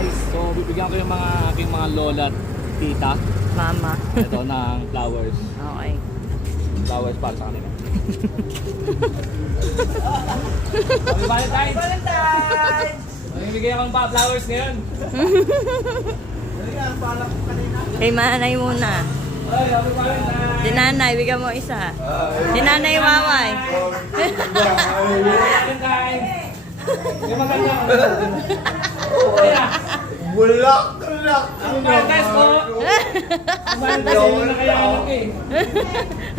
guys, so bibigyan ko yung aking mga lola at tita. Mama. Ito ng flowers. Okay. Flowers para sa kanila. Happy Valentine's! Valentine's! Bibigyan akong flowers ngayon. Kay manay muna. Ay, happy Valentine's! Si nanay, bigyan mo isa. Si nanay Waway. Valentine's! Yung maganda. Bulak! Ang Valentine's ko! Ang Valentine's ko na kaya anak eh.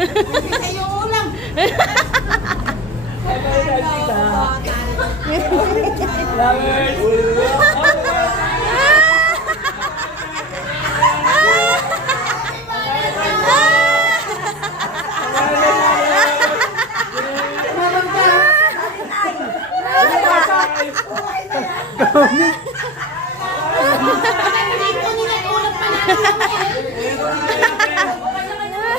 Hindi sa'yo ulam. Happy Valentine's kita. Flowers! Hindi ko nila ulam pa namin.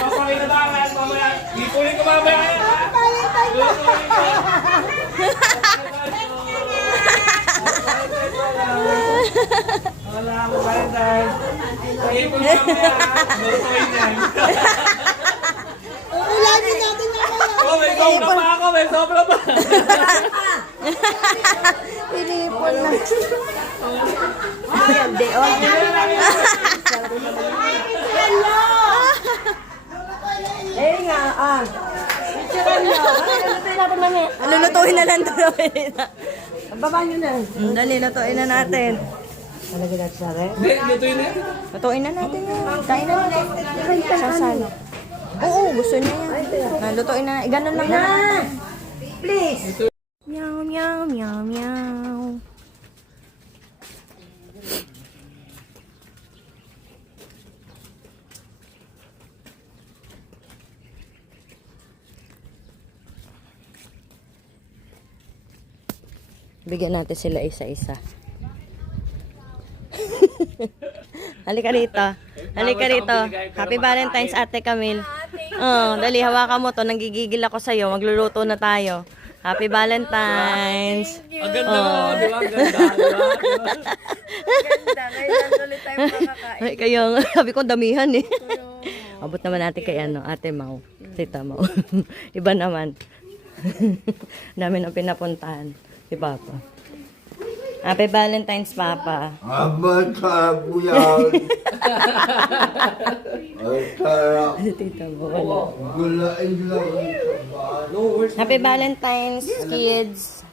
Papakita ba ang mamaya? Ipunin ko mamaya. Wala ako Valentine's. Ipon ko mamaya. Lutuin yan. Uulanin natin na wala. Oh, may sobra pa ako. May sobra pa. Pinipon na. Ayan, di on. Hello! Eh nga, ah. Lulutuin na lang ito. Baba nyo na. Dali, lutuin na natin. Talagyan natin sa rin. Hindi, lutuin na yan. Lutuin na natin yan. Kain na natin. Sasalo. Oo, gusto niya yan. Lutuin na. Ganun lang na. Please. Meow, meow, meow, meow. Bigyan natin sila isa-isa. Halika rito. Halika rito. Happy Valentine's, Ate Camille. Oh, dali, hawakan mo to. Nanggigigil ako sa'yo. Magluluto na tayo. Happy Valentine's. Ang ganda mo, di ba? Ang ganda, di ba? Ganda. Ngayon ulit tayo makakain. Ay, kaya nga. Sabi ko, damihan eh. Abot naman natin kay Ate Mau. Tita Mau. Iba naman. Dami nang pinapuntahan. Si Papa. Happy Valentine's, Papa. Amat ka po yan! Ay, kaya, Si Tita Mau. gulain lang ang Happy Valentine's, kids.